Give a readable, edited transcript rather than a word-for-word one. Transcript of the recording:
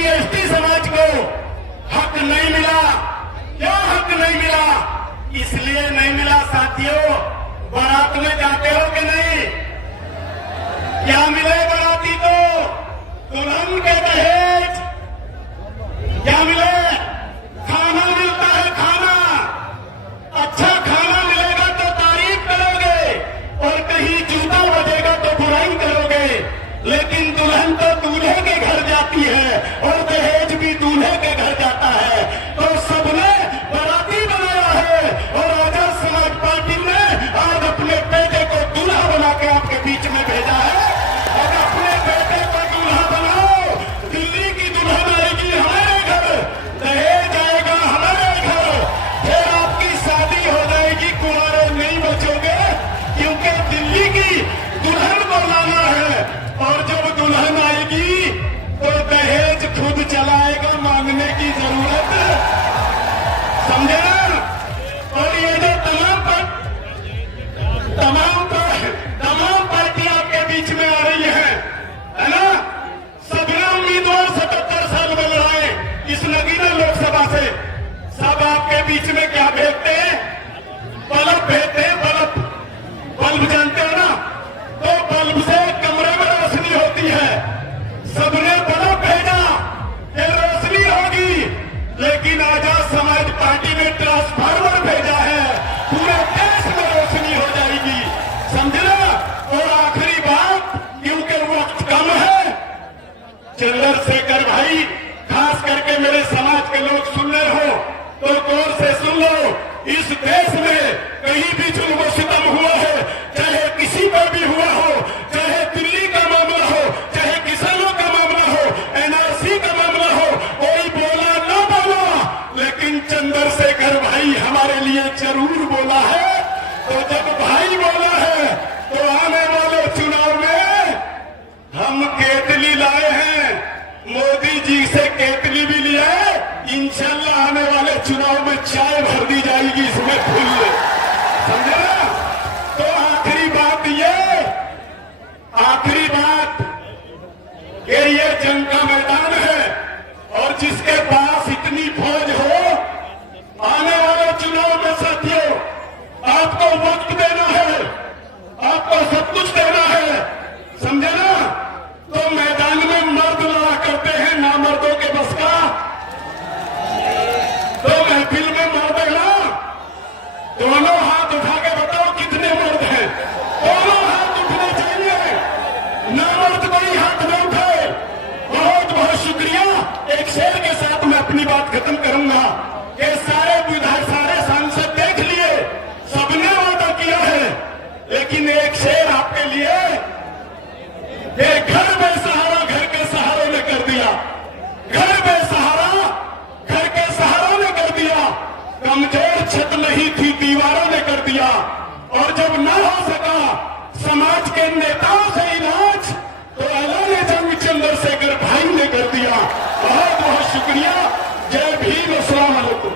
SC ST समाज को हक नहीं मिला। क्यों हक नहीं मिला? इसलिए नहीं मिला साथियों, बारात में जाते हो कि नहीं? क्या मिले बाराती को? दुल्हन के दहेज क्या मिले? खाना मिलता है, खाना। अच्छा खाना मिलेगा तो तारीफ करोगे, और कहीं जूता बजेगा तो बुराई करोगे। लेकिन दुल्हन तो दूल्हे के घर जाती है और दहेज भी दूल्हे के घर जाता है। तो सबने बाराती बनाया है, और आजाद समाज पार्टी ने आज अपने बेटे को दूल्हा बना के आपके बीच में भेजा है। और अपने बेटे को दूल्हा बनाओ। दिल्ली की दुल्हन आएगी हमारे घर, दहेज आएगा हमारे घर, फिर आपकी शादी हो जाएगी, कुंवारे नहीं बचोगे। क्योंकि दिल्ली की दुल्हन को लाना है, और जब दुल्हन आएगी तो दहेज खुद चलाएगा, मांगने की जरूरत, समझे ना? और ये जो तमाम पार्टी आपके बीच में आ रही है ना? सबने उम्मीदवार 77 साल में लड़ाए इस नगीना लोकसभा से। सब आपके बीच में क्या भेजते हैं? बल्ब भेजते हैं, बल्ब जानते हो ना? तो बल्ब से कमरे में रोशनी होती है। सबने बल्ब भेजा, फिर रोशनी होगी। लेकिन आजाद समाज पार्टी ने ट्रांसफार्मर भेजा है, पूरे देश में रोशनी हो जाएगी, समझना? और आखिरी बात, क्योंकि वक्त कम है, चंद्रशेखर भाई, खास करके मेरे समाज के लोग सुन रहे हो तो गौर से सुन लो। इस देश में कहीं भी जुल्म सितम हुआ है, चाहे किसी पर भी हुआ हो, चाहे दिल्ली का मामला हो, चाहे किसानों का मामला हो, एनआरसी का मामला हो, कोई बोला न बोला, लेकिन चंद्रशेखर भाई हमारे लिए जरूर बोला है। तो जब भाई बोला है तो आने वाले चुनाव में हम केतली लाए हैं, मोदी जी से केतली भी लिया है। इंशाल्लाह आने वाले चुनाव में चाय भर दी जाएगी इसमें फुल, समझे ना? तो आखिरी बात कि ये जंग का मैदान है, और जिसके पास इतनी फौज हो, आने वाले चुनाव में साथियों आपको वक्त देना है, आपको सब कुछ देना है, समझे ना? तो मैदान में मर्द लड़ा करते हैं, ना मर्दों के बस का। तो महफिल में मर्द है ना? दोनों हाथ उठा के बताओ कितने मर्द हैं? दोनों हाथ उठने चाहिए, ना मर्द कोई हाथ न उठाए। बहुत बहुत शुक्रिया। एक शेर के साथ मैं अपनी बात खत्म करूंगा कि सारे विधायक, सारे सांसद देख लिए, सबने वादा किया है, लेकिन एक शेर आपके लिए, घर बेसहारा घर के सहारे ने कर दिया, घर बेसहारा घर के सहारा ने कर दिया, कमजोर छत नहीं थी दीवारों ने कर दिया, और जब न हो सका समाज के नेताओं से इलाज, तो ऐलान जंग चंद्रशेखर भाई ने कर दिया। बहुत बहुत शुक्रिया। जय भीम, अस्सलाम वालेकुम।